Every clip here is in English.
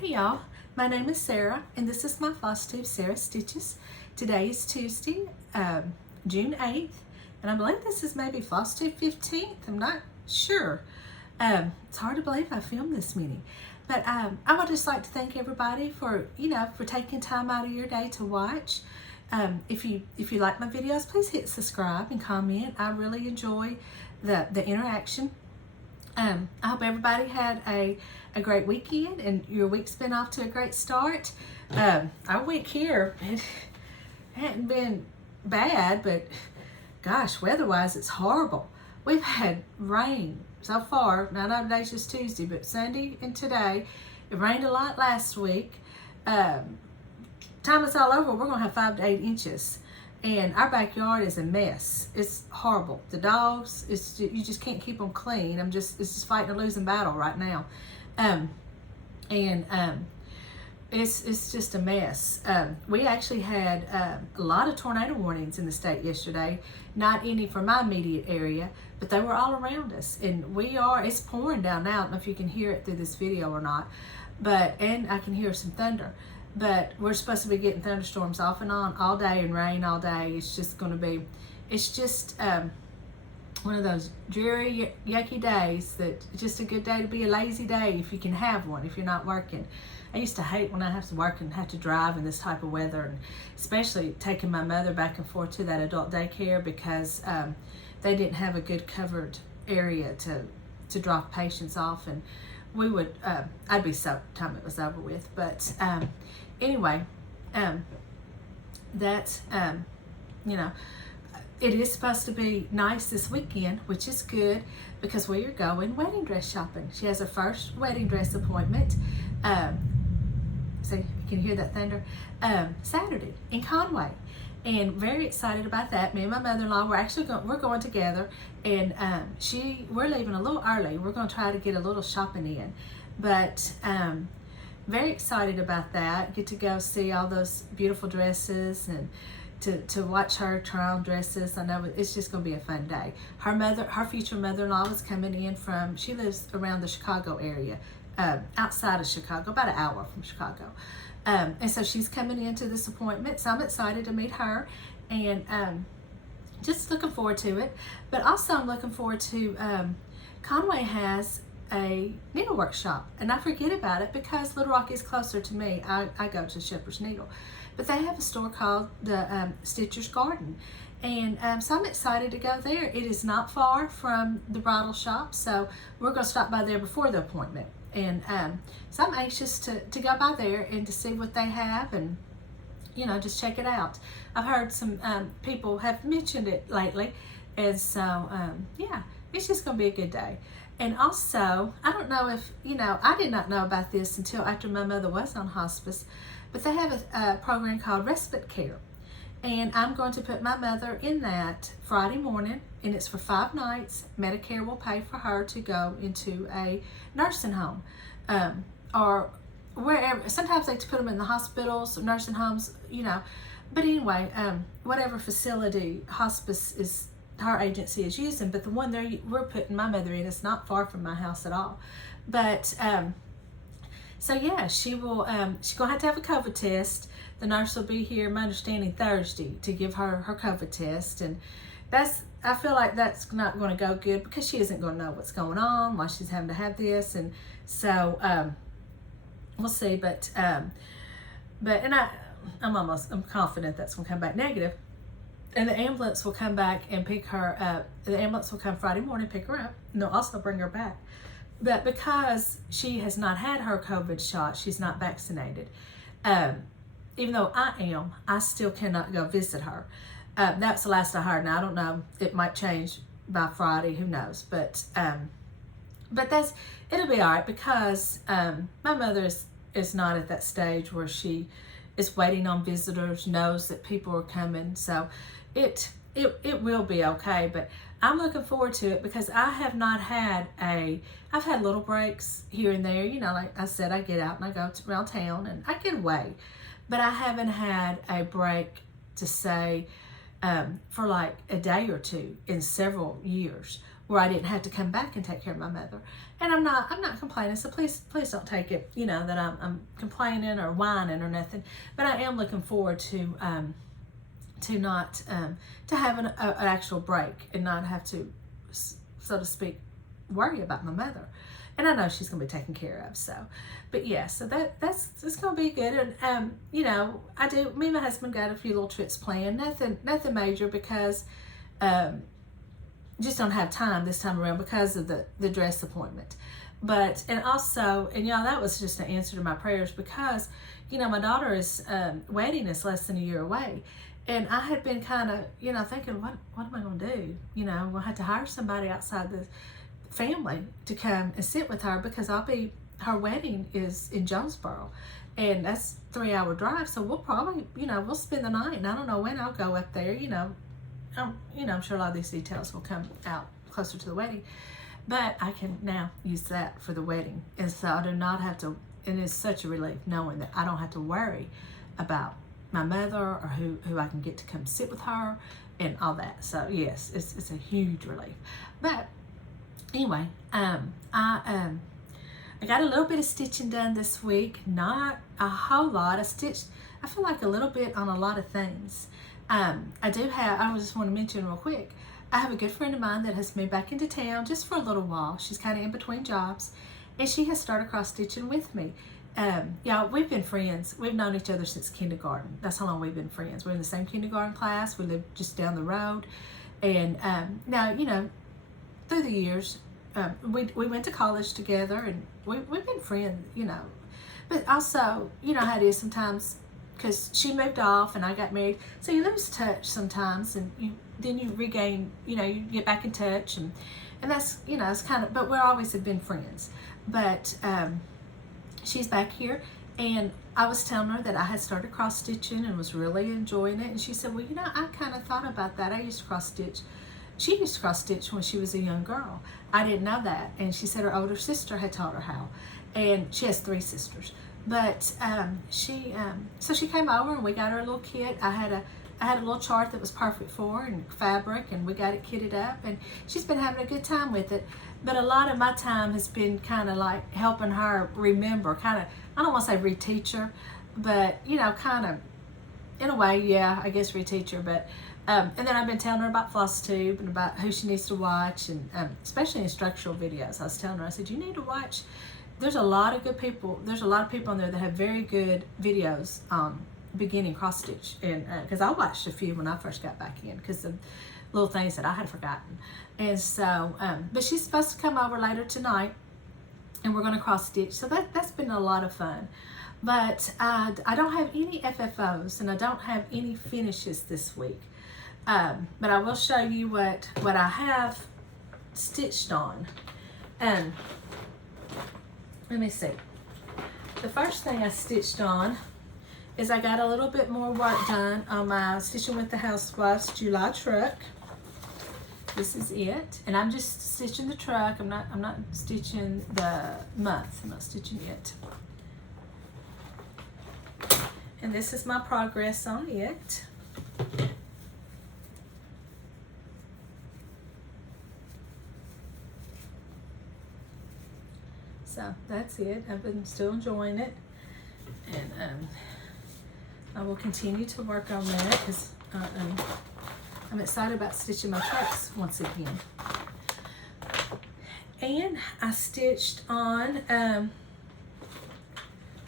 Hey y'all, my name is Sarah and this is my Flosstube Sarah Stitches. Today is Tuesday, June 8th, and I believe this is maybe Flosstube 15th. I'm not sure. It's hard to believe I filmed this many. But I would just like to thank everybody for taking time out of your day to watch. If you like my videos, please hit subscribe and comment. I really enjoy the interaction. I hope everybody had a great weekend and your week's been off to a great start. Our week here, it hadn't been bad, but gosh, weather-wise, it's horrible. We've had rain so far. Now, I know today's just Tuesday, but Sunday and today, it rained a lot last week. Time it's all over, we're gonna have 5 to 8 inches. And our backyard is a mess. It's horrible. The dogs, you just can't keep them clean. It's just fighting a losing battle right now. It's just a mess. We actually had a lot of tornado warnings in the state yesterday. Not any for my immediate area, but they were all around us. And it's pouring down now. I don't know if you can hear it through this video or not, and I can hear some thunder. But we're supposed to be getting thunderstorms off and on all day and rain all day. It's just one of those dreary, yucky days that it's just a good day to be a lazy day if you can have one, if you're not working. I used to hate when I have to work and have to drive in this type of weather, and especially taking my mother back and forth to that adult daycare because they didn't have a good covered area to drop patients off, and we would, I'd be soaked time it was over with. But anyway, it is supposed to be nice this weekend, which is good because we are going wedding dress shopping. She has her first wedding dress appointment. So you can hear that thunder. Saturday in Conway, and very excited about that. Me and my mother-in-law, we're going together, and we're leaving a little early. We're going to try to get a little shopping in, but very excited about that. Get to go see all those beautiful dresses and to watch her try on dresses. I know it's just going to be a fun day. Her future mother-in-law is coming in she lives around the Chicago area, outside of Chicago, about an hour from Chicago. And so she's coming into this appointment, so I'm excited to meet her, and just looking forward to it. But also I'm looking forward to, Conway has a needle workshop, and I forget about it because Little Rock is closer to me. I go to Shepherd's Needle. But they have a store called the Stitcher's Garden. And so I'm excited to go there. It is not far from the bridal shop, so we're going to stop by there before the appointment. And so I'm anxious to go by there and to see what they have and, just check it out. I've heard some people have mentioned it lately. And so, yeah, it's just going to be a good day. And also, I don't know if, I did not know about this until after my mother was on hospice, but they have a program called Respite Care. And I'm going to put my mother in that Friday morning, and it's for 5 nights. Medicare will pay for her to go into a nursing home or wherever. Sometimes they put them in the hospitals, nursing homes, But anyway, whatever facility hospice is, her agency is using, but the one we're putting my mother in is not far from my house at all. But so yeah, she's gonna have to have a COVID test. The nurse will be here, my understanding, Thursday to give her COVID test, and I feel like that's not going to go good because she isn't going to know what's going on, why she's having to have this, and so we'll see. But I'm confident that's going to come back negative. And the ambulance will come back and pick her up. The ambulance will come Friday morning, pick her up, and they'll also bring her back. But because she has not had her COVID shot, she's not vaccinated. Even though I am, I still cannot go visit her. That's the last I heard. Now, I don't know. It might change by Friday. Who knows? But it'll be all right because my mother is not at that stage where she is waiting on visitors, knows that people are coming. So it will be okay. But I'm looking forward to it because I have not had I've had little breaks here and there. Like I said, I get out and I go around town and I get away. But I haven't had a break to say for like a day or two in several years where I didn't have to come back and take care of my mother. And I'm not complaining, so please don't take it, you know, that I'm complaining or whining or nothing. But I am looking forward to not to having an actual break and not have to, so to speak, worry about my mother. And I know she's gonna be taken care of. So, but yeah, so that's gonna be good. And you know, me and my husband got a few little trips planned. Nothing major, because just don't have time this time around because of the dress appointment. But and y'all, that was just an answer to my prayers, because you know, my daughter's wedding is less than a year away. And I had been kind of, you know, thinking, what am I going to do? You know, we'll have to hire somebody outside the family to come and sit with her, because her wedding is in Jonesboro, and that's a 3-hour drive. So we'll probably, you know, we'll spend the night, and I don't know when I'll go up there. You know, I'm sure a lot of these details will come out closer to the wedding, but I can now use that for the wedding, and so I do not have to. And it's such a relief knowing that I don't have to worry about my mother or who I can get to come sit with her and all that. So yes, it's a huge relief. But anyway, I got a little bit of stitching done this week, not a whole lot. I feel like a little bit on a lot of things. I just want to mention real quick, I have a good friend of mine that has moved back into town just for a little while. She's kind of in between jobs, and she has started cross stitching with me. Y'all, we've been friends. We've known each other since kindergarten. That's how long we've been friends. We're in the same kindergarten class. We live just down the road. And now, you know, through the years, we went to college together, and we've been friends, you know. But also, you know how it is sometimes, because she moved off and I got married. So you lose touch sometimes, and then you regain, you know, you get back in touch. And that's, you know, it's kind of, but we always have been friends. But she's back here, and I was telling her that I had started cross stitching and was really enjoying it. And she said, well, you know, I kind of thought about that. I used to cross stitch. She used to cross stitch when she was a young girl. I didn't know that. And she said her older sister had taught her how. And she has 3 sisters. But so she came over, and we got her a little kit. I had a little chart that was perfect for her, and fabric, and we got it kitted up, and she's been having a good time with it. But a lot of my time has been kind of like helping her remember, kind of, I don't want to say reteach her, but, you know, kind of, in a way, yeah, I guess reteach her. But, and then I've been telling her about Flosstube and about who she needs to watch, and especially instructional videos. I was telling her, I said, you need to watch, there's a lot of good people, there's a lot of people on there that have very good videos beginning cross stitch. And because I watched a few when I first got back in, because of little things that I had forgotten. And so, but she's supposed to come over later tonight, and we're going to cross stitch. So that's been a lot of fun. But I don't have any FFOs, and I don't have any finishes this week. But I will show you what I have stitched on. Let me see. The first thing I stitched on is I got a little bit more work done on my Stitching with the Housewives July truck. This is it, and I'm just stitching the truck. I'm not stitching the month. I'm not stitching it. And this is my progress on it. So that's it. I've been still enjoying it, and I will continue to work on that, because I'm excited about stitching my trucks once again. And I stitched on, I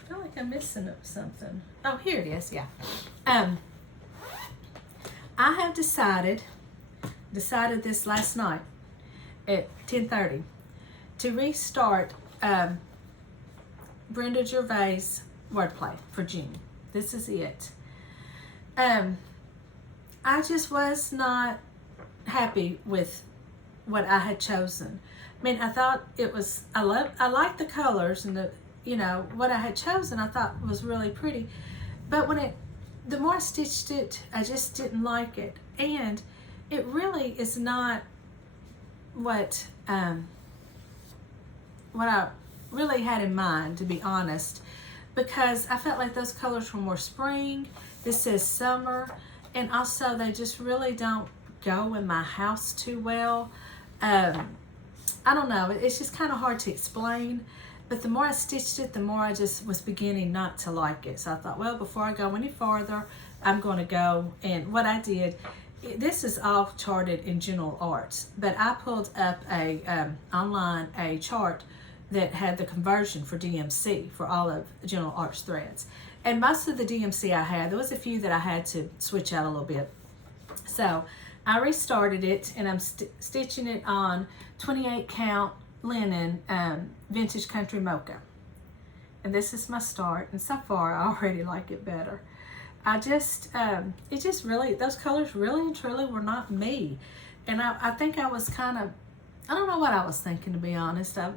feel like I'm missing something. Oh, here it is, yeah. I have decided this last night at 10:30 to restart Brenda Gervais wordplay for June. This is it. I just was not happy with what I had chosen. I mean, I thought it was, I liked the colors, and the, you know, what I had chosen I thought was really pretty. But the more I stitched it, I just didn't like it. And it really is not what I really had in mind, to be honest, because I felt like those colors were more spring. This says summer, and also they just really don't go in my house too well. I don't know, it's just kind of hard to explain. But the more I stitched it, the more I just was beginning not to like it. So I thought, well, before I go any farther, I'm going to go. And what I did, this is all charted in General Arts, but I pulled up online a chart that had the conversion for DMC for all of General Arts threads. And most of the DMC I had, there was a few that I had to switch out a little bit. So I restarted it, and I'm stitching it on 28 count linen vintage country mocha. And this is my start, and so far I already like it better. I just it just really, those colors really and truly were not me. And I think I was kind of, I don't know what I was thinking, to be honest. I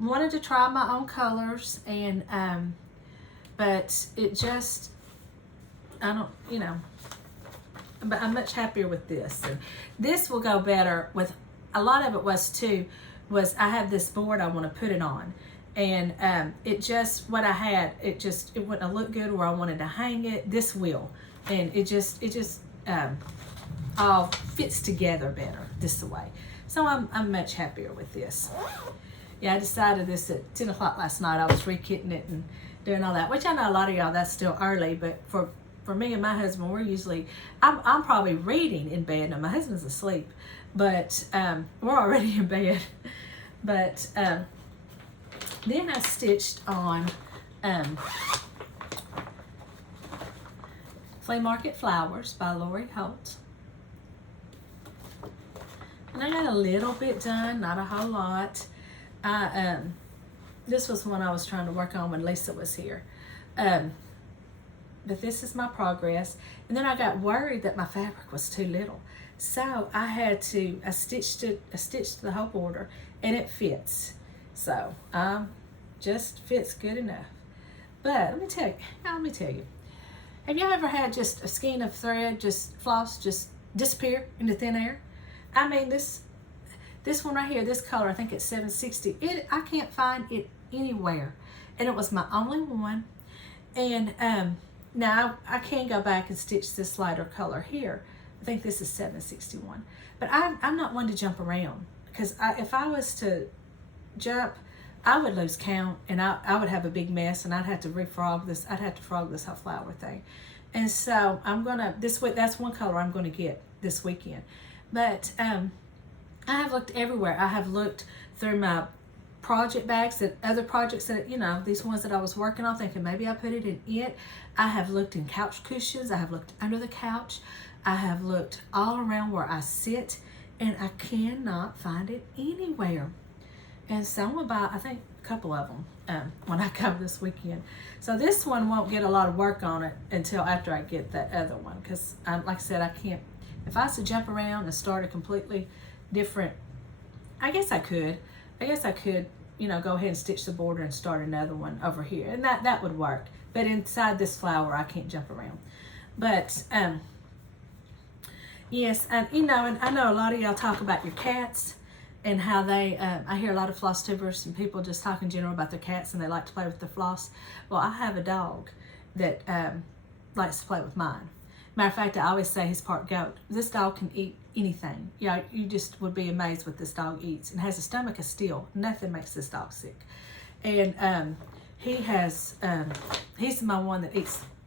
wanted to try my own colors, and but it just, I don't, you know, but I'm much happier with this. And this will go better with, a lot of it was too, was I have this board I want to put it on. And it just, what I had, it wouldn't look good where I wanted to hang it. This will. And it just all fits together better this way. So I'm much happier with this. Yeah, I decided this at 10 o'clock last night. I was re-kitting it and doing all that, which I know a lot of y'all, that's still early, but for me and my husband, we're usually, I'm probably reading in bed. Now my husband's asleep, but we're already in bed. But then I stitched on Flea Market Flowers by Lori Holt. And I got a little bit done, not a whole lot. This was one I was trying to work on when Lisa was here. But this is my progress. And then I got worried that my fabric was too little. So I stitched the whole border, and it fits. So just fits good enough. But let me tell you, have y'all ever had just a skein of thread, just floss, just disappear into thin air? I mean, this one right here, this color, I think it's 760. I can't find it anywhere, and it was my only one. And now I can go back and stitch this lighter color here. I think this is 761. But I'm not one to jump around, because if I was to jump, I would lose count, and I would have a big mess, and I'd have to refrog this. I'd have to frog this whole flower thing. And so I'm gonna, this week, that's one color I'm gonna get this weekend. But I have looked everywhere. I have looked through my project bags, that other projects that, you know, these ones that I was working on, thinking maybe I put it in it. I have looked in couch cushions. I have looked under the couch. I have looked all around where I sit, and I cannot find it anywhere. And so I'm gonna buy, I think, a couple of them when I come this weekend. So this one won't get a lot of work on it until after I get that other one, because like I said, I can't, if I was to jump around and start a completely different, I guess I could, you know, go ahead and stitch the border and start another one over here, and that would work. But inside this flower, I can't jump around. But yes, and you know, and I know a lot of y'all talk about your cats and how they, I hear a lot of floss tubers and people just talk in general about their cats, and they like to play with their floss. Well, I have a dog that likes to play with mine. Matter of fact, I always say he's part goat. This dog can eat anything. Yeah, you just would be amazed what this dog eats, and has a stomach of steel. Nothing makes this dog sick. And he's my one that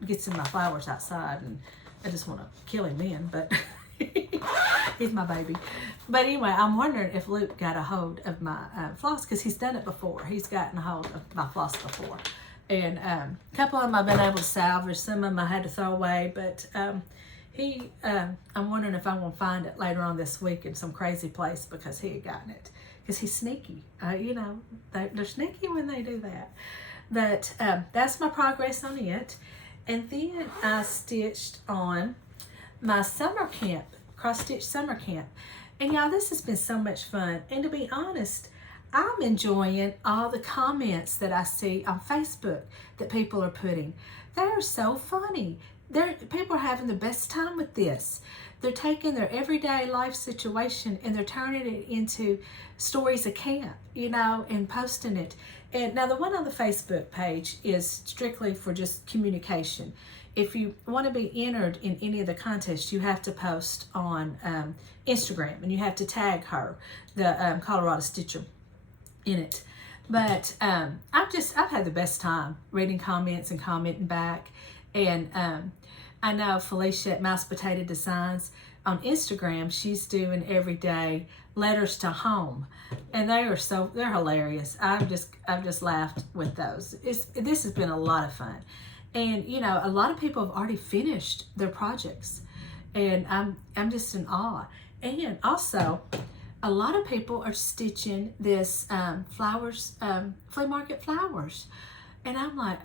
gets in my flowers outside, and I just want to kill him then, but he's my baby. But anyway, I'm wondering if Luke got a hold of my floss, because he's done it before. He's gotten a hold of my floss before. And a couple of them I've been able to salvage. Some of them I had to throw away. But I'm wondering if I'm going to find it later on this week in some crazy place, because he had gotten it. Because he's sneaky. You know, they're sneaky when they do that. But that's my progress on it. And then I stitched on my summer camp, cross-stitch summer camp. And y'all, this has been so much fun. And to be honest, I'm enjoying all the comments that I see on Facebook that people are putting. They're so funny. People are having the best time with this. They're taking their everyday life situation and they're turning it into stories of camp, you know, and posting it. And now the one on the Facebook page is strictly for just communication. If you want to be entered in any of the contests, you have to post on Instagram, and you have to tag her, the Colorado Stitcher, in it. But I've had the best time reading comments and commenting back. And I know Felicia at Mouse Potato Designs on Instagram, she's doing every day letters to home, and they're hilarious. I've just laughed with those. This has been a lot of fun, and you know, a lot of people have already finished their projects, and I'm just in awe. And also, a lot of people are stitching this flowers, flea market flowers. And I'm like,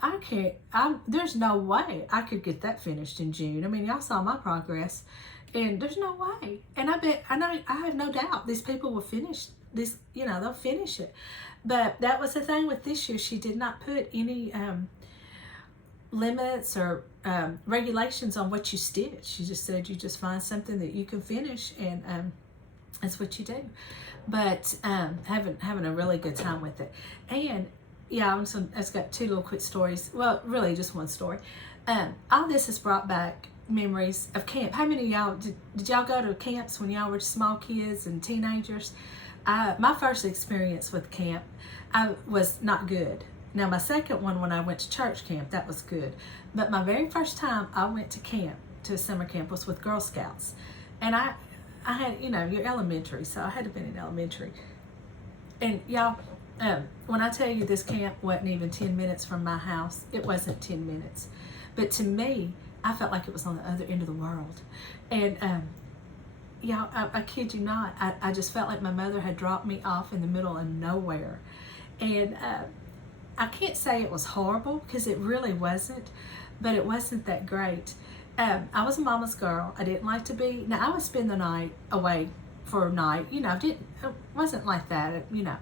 there's no way I could get that finished in June. I mean, y'all saw my progress, and there's no way. And I have no doubt these people will finish this, you know, they'll finish it. But that was the thing with this year. She did not put any limits or regulations on what you stitch. She just said you just find something that you can finish, and that's what you do. But having a really good time with it. And yeah, I've got two little quick stories. Well, really just one story. All this has brought back memories of camp. How many of y'all, did y'all go to camps when y'all were small kids and teenagers? My first experience with camp, I was not good. Now my second one, when I went to church camp, that was good. But my very first time I went to camp, to a summer camp, was with Girl Scouts. And I had, you know, you're elementary, so I had to have been in elementary. And y'all, when I tell you this camp wasn't even 10 minutes from my house, it wasn't 10 minutes. But to me, I felt like it was on the other end of the world. And y'all, I kid you not, I just felt like my mother had dropped me off in the middle of nowhere. And I can't say it was horrible, because it really wasn't, but it wasn't that great. I was a mama's girl. I didn't like to be, now I would spend the night away for a night, you know, it wasn't like that, you know,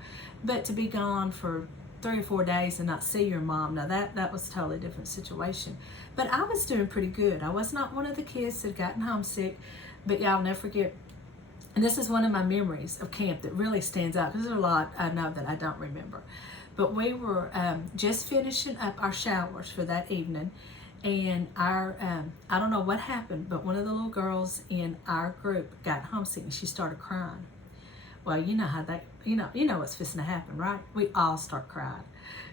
but to be gone for 3 or 4 days and not see your mom, now that was a totally different situation. But I was doing pretty good. I was not one of the kids that had gotten homesick, but y'all never forget, and this is one of my memories of camp that really stands out, because there's a lot I know that I don't remember. But we were just finishing up our showers for that evening, and our I don't know what happened, but one of the little girls in our group got homesick, and she started crying. Well, you know how that, you know what's fixing to happen, right? We all start crying.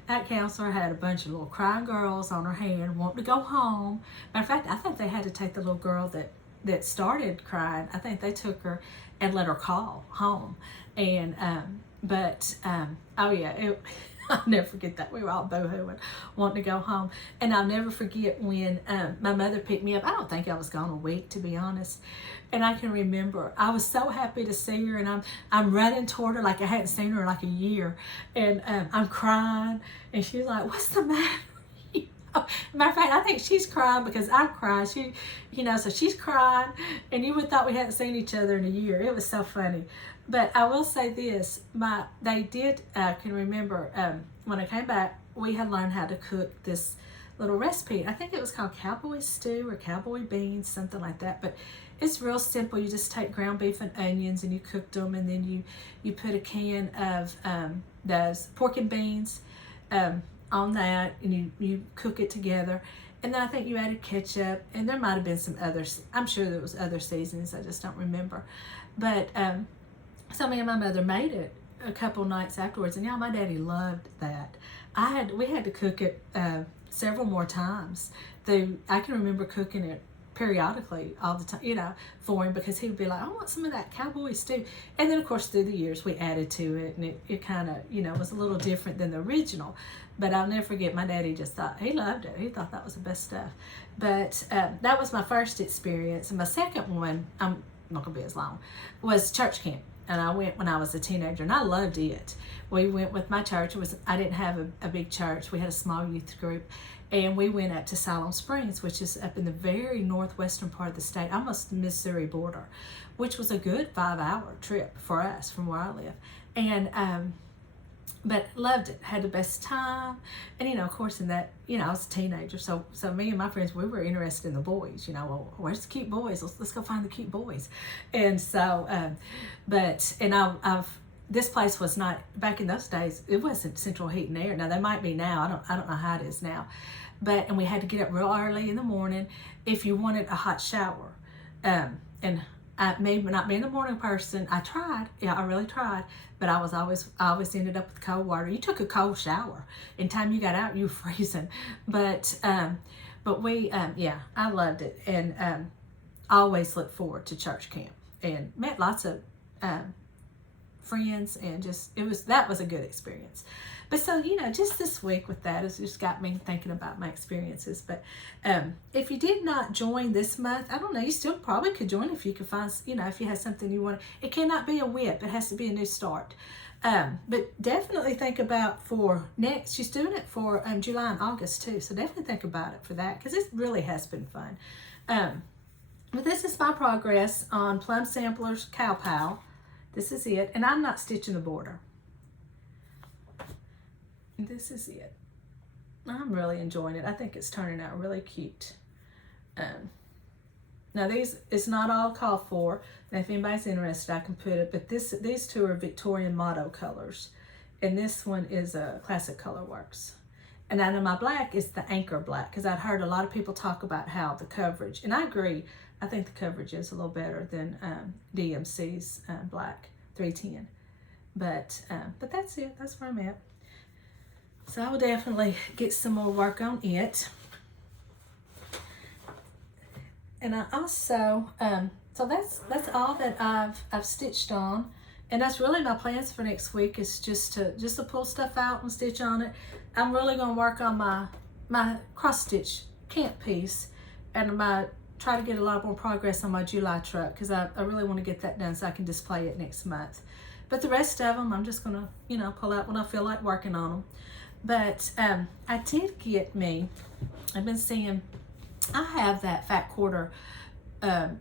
That counselor had a bunch of little crying girls on her hand, wanting to go home. Matter of fact, I think they had to take the little girl that started crying. I think they took her and let her call home. And oh yeah, I'll never forget that. We were all boohooing, wanting to go home. And I'll never forget when my mother picked me up. I don't think I was gone a week, to be honest. And I can remember, I was so happy to see her, and I'm running toward her like I hadn't seen her in like a year. And I'm crying, and she's like, "What's the matter?" Matter of fact, I think she's crying because I'm crying. She, you know, so she's crying, and you would have thought we hadn't seen each other in a year. It was so funny. But I will say this, they did, I can remember when I came back, we had learned how to cook this little recipe. I think it was called cowboy stew or cowboy beans, something like that. But it's real simple. You just take ground beef and onions, and you cook them, and then you put a can of those pork and beans on that, and you cook it together. And then I think you added ketchup, and there might have been some others. I'm sure there was other seasonings, I just don't remember. But so me and my mother made it a couple nights afterwards, and my daddy loved that. We had to cook it several more times. I can remember cooking it periodically all the time, you know, for him, because he would be like, "I want some of that cowboy stew." And then of course through the years we added to it, and it kind of, you know, was a little different than the original. But I'll never forget, my daddy just thought, he loved it. He thought that was the best stuff. But that was my first experience. And my second one, I'm not gonna be as long, was church camp. And I went when I was a teenager, and I loved it. We went with my church. I didn't have a big church. We had a small youth group, and we went up to Siloam Springs, which is up in the very northwestern part of the state, almost the Missouri border, which was a good 5-hour trip for us from where I live. And but loved it, had the best time. And you know, of course, in that, you know, I was a teenager, so me and my friends, we were interested in the boys. You know, well, where's the cute boys? Let's go find the cute boys. And so I've this place was not, back in those days, it wasn't central heat and air. Now they might be now, I don't know how it is now. And we had to get up real early in the morning if you wanted a hot shower. And I may not be the morning person. I tried, yeah, I really tried, but I always ended up with cold water. You took a cold shower. In time you got out, you were freezing. But we, yeah, I loved it, and always looked forward to church camp, and met lots of friends, and that was a good experience. But so, just this week with that, it's just got me thinking about my experiences. But if you did not join this month, I don't know, you still probably could join if you could find, if you had something you want. It cannot be a whip. It has to be a new start. But definitely think about for next, she's doing it for July and August too. So definitely think about it for that, because it really has been fun. But this is my progress on Plum Sampler's Cow Pal. This is it. And I'm not stitching the border. This is it. I'm really enjoying it. I think it's turning out really cute. Now it's not all called for. Now if anybody's interested, I can put it. But these two are Victorian Motto colors, and this one is a Classic Color Works. And out of my black is the Anchor Black, because I'd heard a lot of people talk about how the coverage, and I agree. I think the coverage is a little better than DMC's black 310. But that's it. That's where I'm at. So I will definitely get some more work on it. And I also, so that's all that I've stitched on. And that's really my plans for next week, is just to pull stuff out and stitch on it. I'm really going to work on my cross stitch camp piece, and try to get a lot more progress on my July truck, because I really want to get that done so I can display it next month. But the rest of them, I'm just going to, pull out when I feel like working on them. But I did get I've been seeing, I have that Fat Quarter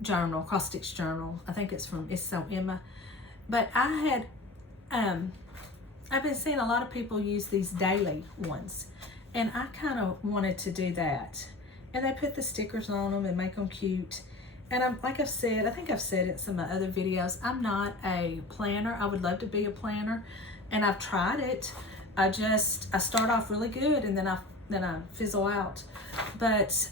journal, cross stitch journal. I think it's so Emma. But I've been seeing a lot of people use these daily ones, and I kind of wanted to do that. And they put the stickers on them and make them cute. And like I've said, I think I've said it in some of my other videos, I'm not a planner. I would love to be a planner, and I've tried it. I start off really good, and then I fizzle out. But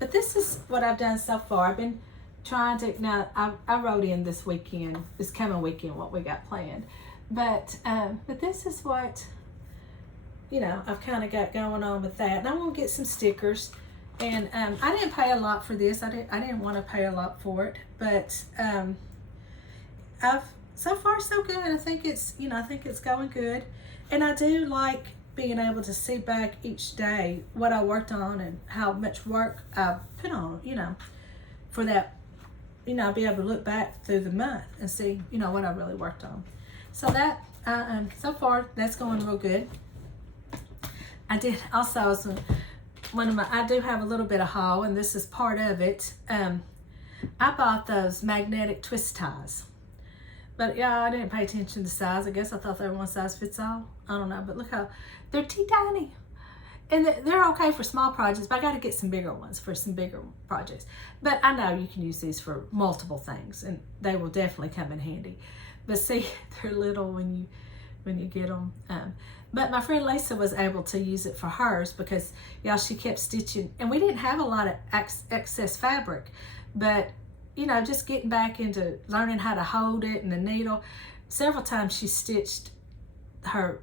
this is what I've done so far. I've been trying to, now I wrote in this coming weekend, what we got planned. But this is what, I've kind of got going on with that. And I'm going to get some stickers. And I didn't pay a lot for this. I didn't want to pay a lot for it. But so far so good. I think it's going good. And I do like being able to see back each day what I worked on and how much work I put on, for that, I'll be able to look back through the month and see, what I really worked on. So that, so far, that's going real good. I did also, I do have a little bit of haul, and this is part of it. I bought those magnetic twist ties. But yeah, I didn't pay attention to the size. I guess I thought they were one size fits all. I don't know, but look how they're teeny. And they're okay for small projects, but I got to get some bigger ones for some bigger projects. But I know you can use these for multiple things, and they will definitely come in handy. But see, they're little when you get them. But my friend Lisa was able to use it for hers, because y'all, she kept stitching, and we didn't have a lot of excess fabric, but just getting back into learning how to hold it and the needle. Several times she stitched her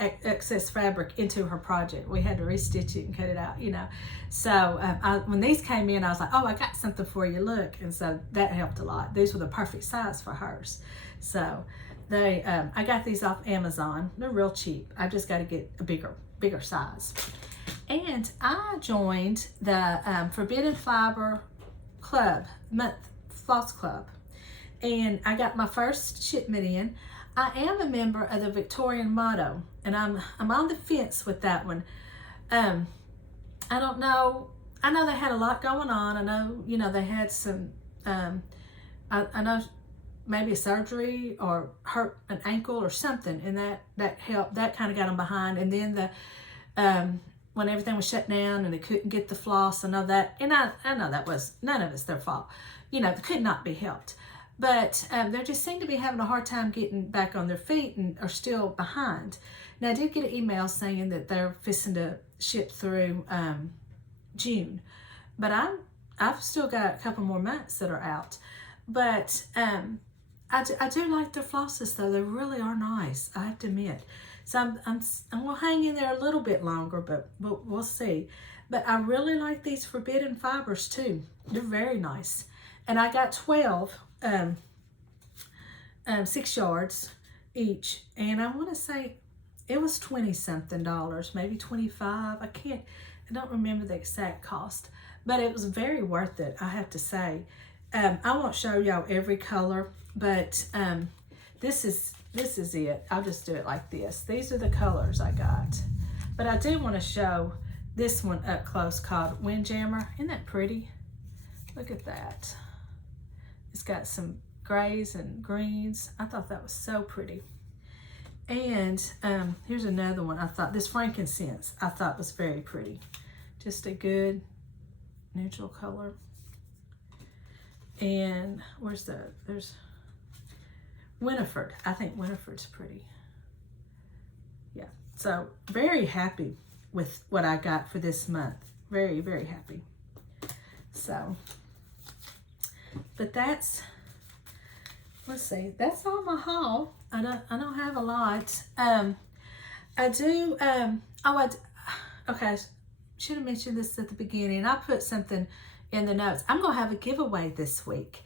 excess fabric into her project. We had to restitch it and cut it out, So when these came in, I was like, oh, I got something for you, look. And so that helped a lot. These were the perfect size for hers. So I got these off Amazon. They're real cheap. I just got to get a bigger size. And I joined the Forbidden Fiber Club, Floss Club. And I got my first shipment in. I am a member of the Victorian Motto, and I'm on the fence with that one. I don't know. I know they had a lot going on. I know, they had some, I know maybe a surgery or hurt an ankle or something, and that helped. That kind of got them behind. And then when everything was shut down and they couldn't get the floss, I know that, and I know that was, none of it's their fault. They could not be helped. but they just seem to be having a hard time getting back on their feet and are still behind. Now, I did get an email saying that they're fixing to ship through June, but I've still got a couple more months that are out. But I do like their flosses, though. They really are nice, I have to admit. So I'm going to hang in there a little bit longer, but we'll see. But I really like these Forbidden Fibers, too. They're very nice. And I got 12 6 yards each. And I want to say it was $20-something, maybe $25. I don't remember the exact cost. But it was very worth it, I have to say. I won't show y'all every color, but this is it. I'll just do it like this. These are the colors I got. But I do want to show this one up close called Windjammer. Isn't that pretty? Look at that. It's got some grays and greens. I thought that was so pretty. And here's another one. I thought this Frankincense I thought was very pretty. Just a good neutral color. And there's Winifred. I think Winifred's pretty. Yeah, so very happy with what I got for this month. Very, very happy. So, but that's, let's see, that's all my haul. I don't have a lot. I do, okay, I should have mentioned this at the beginning. I put something in the notes. I'm going to have a giveaway this week.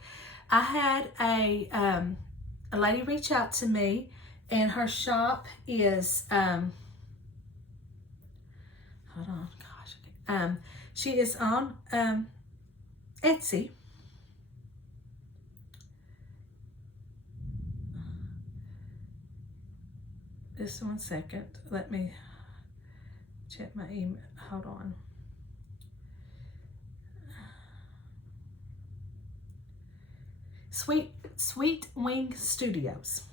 I had a lady reach out to me, and her shop is, hold on, gosh. She is on Etsy. Just 1 second. Let me check my email. Hold on. Sweet Wing Studios.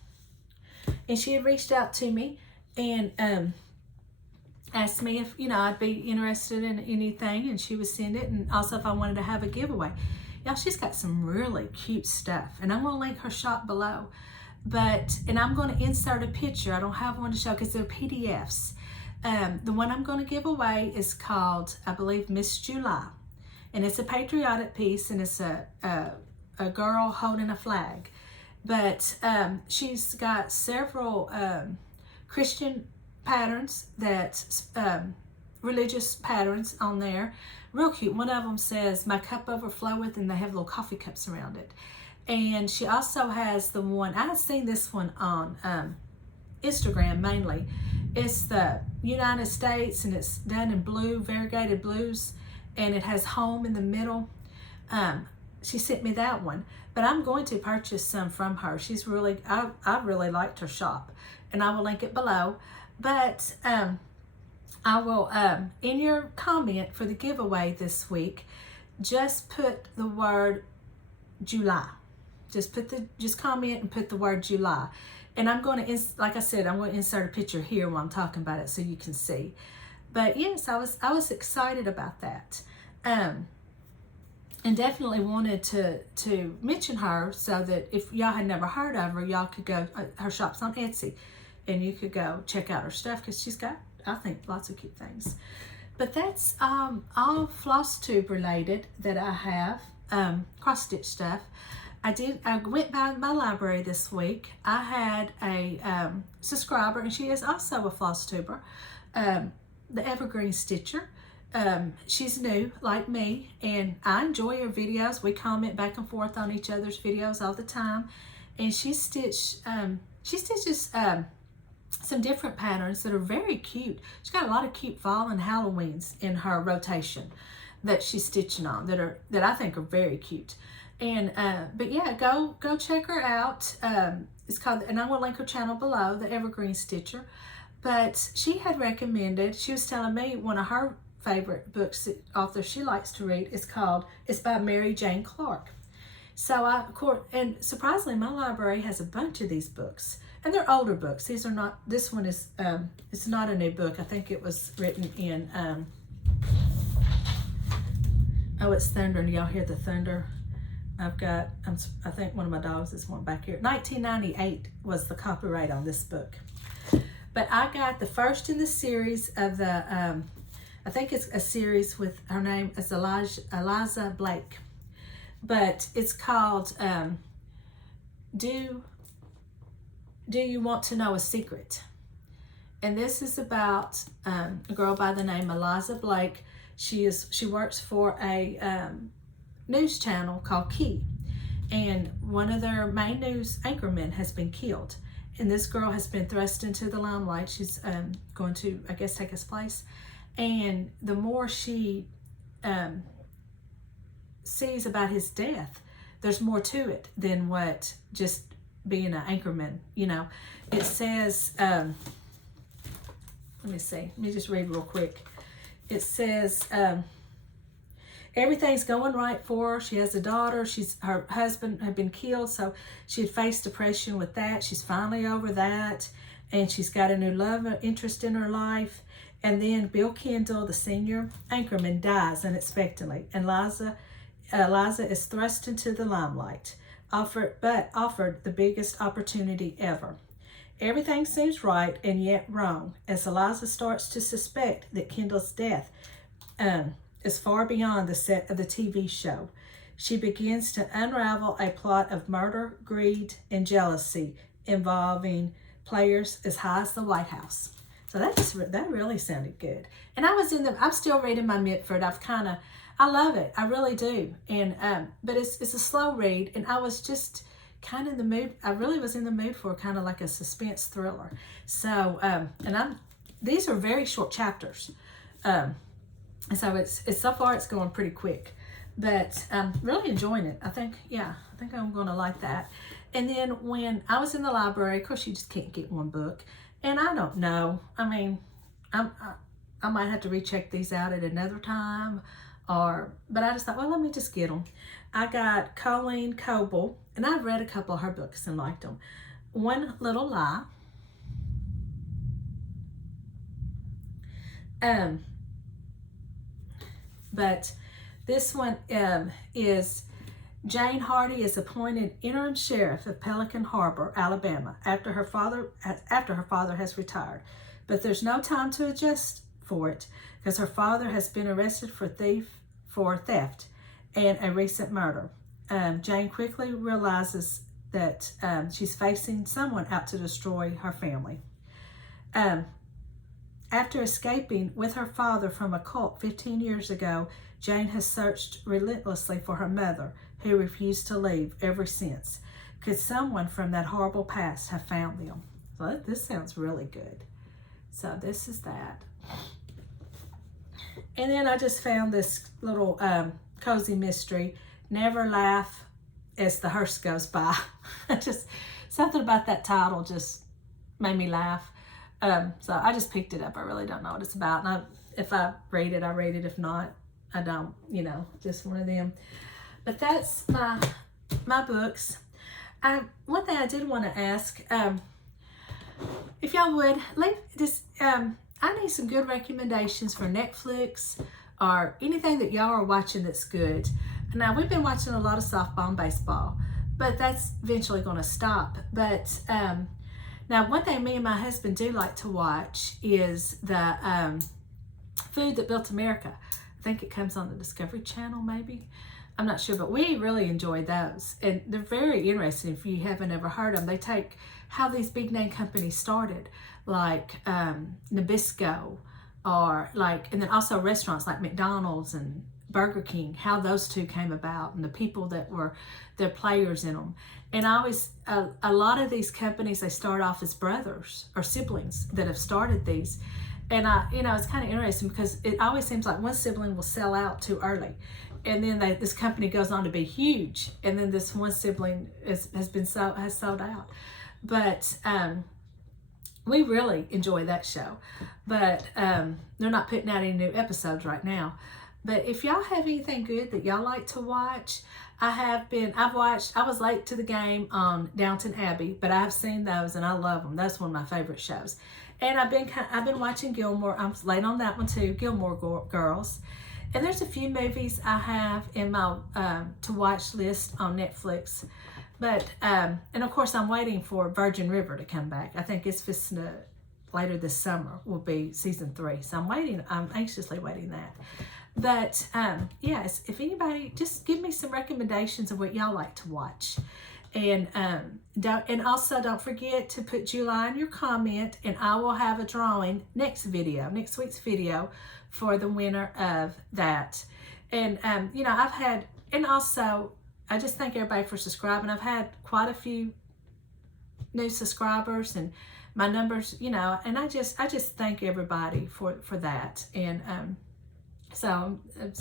And she had reached out to me and asked me if, I'd be interested in anything, and she would send it, and also if I wanted to have a giveaway. Y'all, she's got some really cute stuff, and I'm going to link her shop below. And I'm going to insert a picture. I don't have one to show because they're PDFs. The one I'm going to give away is called, I believe, Miss July. And it's a patriotic piece, and it's a girl holding a flag. But she's got several Christian patterns, religious patterns on there. Real cute. One of them says, "My cup overfloweth," and they have little coffee cups around it. And she also has the one, I had seen this one on Instagram mainly. It's the United States, and it's done in blue, variegated blues, and it has home in the middle. She sent me that one, but I'm going to purchase some from her. She's really, I really liked her shop, and I will link it below. But I will, in your comment for the giveaway this week, just put the word July. Just comment and put the word July. And I'm going to, like I said, I'm going to insert a picture here while I'm talking about it so you can see. But yes, I was excited about that. And definitely wanted to mention her so that if y'all had never heard of her, y'all could go, her shop's on Etsy, and you could go check out her stuff because she's got, I think, lots of cute things. But that's all Flosstube related that I have, cross stitch stuff. I went by my library this week. I had a subscriber, and she is also a Flosstuber, the Evergreen Stitcher. She's new like me, and I enjoy her videos. We comment back and forth on each other's videos all the time, and she stitches some different patterns that are very cute. She's got a lot of cute fall and Halloweens in her rotation that she's stitching on that I think are very cute. And but yeah, go check her out. It's called, and I'm gonna link her channel below, the Evergreen Stitcher. But she had recommended, she was telling me one of her favorite books, author she likes to read, it's by Mary Jane Clark. So and surprisingly, my library has a bunch of these books, and they're older books. These are not, this one is, it's not a new book. I think it was written in, oh, it's thunder, and y'all hear the thunder. I've got, I think one of my dogs is one back here. 1998 was the copyright on this book. But I got the first in the series of the, I think it's a series with, her name is Eliza Blake. But it's called Do You Want to Know a Secret? And this is about a girl by the name Eliza Blake. She works for a news channel called Key, and one of their main news anchormen has been killed, and this girl has been thrust into the limelight. She's going to, I guess, take his place, and the more she sees about his death, there's more to it than what just being an anchorman. You know, it says, let me just read real quick. It says, everything's going right for her. She has a daughter. Her husband had been killed, so she had faced depression with that. She's finally over that, and she's got a new love interest in her life. And then Bill Kendall, the senior anchorman, dies unexpectedly, and Eliza is thrust into the limelight, offered the biggest opportunity ever. Everything seems right and yet wrong, as Eliza starts to suspect that Kendall's death is far beyond the set of the TV show. She begins to unravel a plot of murder, greed, and jealousy involving players as high as the White House. So that really sounded good. And I'm still reading my Midfield. I love it. I really do. And but it's a slow read, and I was just kind of in the mood. I really was in the mood for kind of like a suspense thriller. So these are very short chapters. So it's so far it's going pretty quick, but I'm really enjoying it. I think I'm going to like that. And then when I was in the library, of course you just can't get one book, and I don't know. I mean, I might have to recheck these out at another time, but I just thought, well, let me just get them. I got Colleen Coble, and I've read a couple of her books and liked them. One Little Lie. But this one is Jane Hardy is appointed interim sheriff of Pelican Harbor, Alabama, after her father has retired. But there's no time to adjust for it because her father has been arrested for theft and a recent murder. Jane quickly realizes that she's facing someone out to destroy her family. After escaping with her father from a cult 15 years ago, Jane has searched relentlessly for her mother, who refused to leave ever since. Could someone from that horrible past have found them? So this sounds really good. So this is that. And then I just found this little cozy mystery, Never Laugh as the Hearse Goes By. Just something about that title just made me laugh. So I just picked it up. I really don't know what it's about. And if I read it, I read it. If not, I don't, just one of them. But that's my books. One thing I did want to ask, if y'all would, I need some good recommendations for Netflix or anything that y'all are watching that's good. Now, we've been watching a lot of softball and baseball, but that's eventually going to stop. But now, one thing me and my husband do like to watch is the Food That Built America. I think it comes on the Discovery Channel, maybe. I'm not sure, but we really enjoy those. And they're very interesting if you haven't ever heard them. They take how these big name companies started, like Nabisco, and then also restaurants like McDonald's and Burger King, how those two came about and the people that were the players in them. And a lot of these companies, they start off as brothers or siblings that have started these. And it's kind of interesting because it always seems like one sibling will sell out too early. And then this company goes on to be huge. And then this one sibling has sold out. But we really enjoy that show. But they're not putting out any new episodes right now. But if y'all have anything good that y'all like to watch, I was late to the game on Downton Abbey, but I've seen those and I love them. That's one of my favorite shows. And I've been watching Gilmore. I'm late on that one too, Gilmore Girls. And there's a few movies I have in my to watch list on Netflix. But, and of course I'm waiting for Virgin River to come back. I think it's later this summer will be season 3. So I'm anxiously waiting that. But yes, if anybody, just give me some recommendations of what y'all like to watch. And also don't forget to put July in your comment, and I will have a drawing next week's video for the winner of that. And you know, also I just thank everybody for subscribing. I've had quite a few new subscribers, and my numbers, you know, and I just thank everybody for that. And so I'm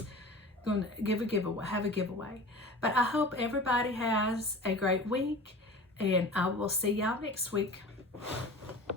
going to have a giveaway. But I hope everybody has a great week, and I will see y'all next week.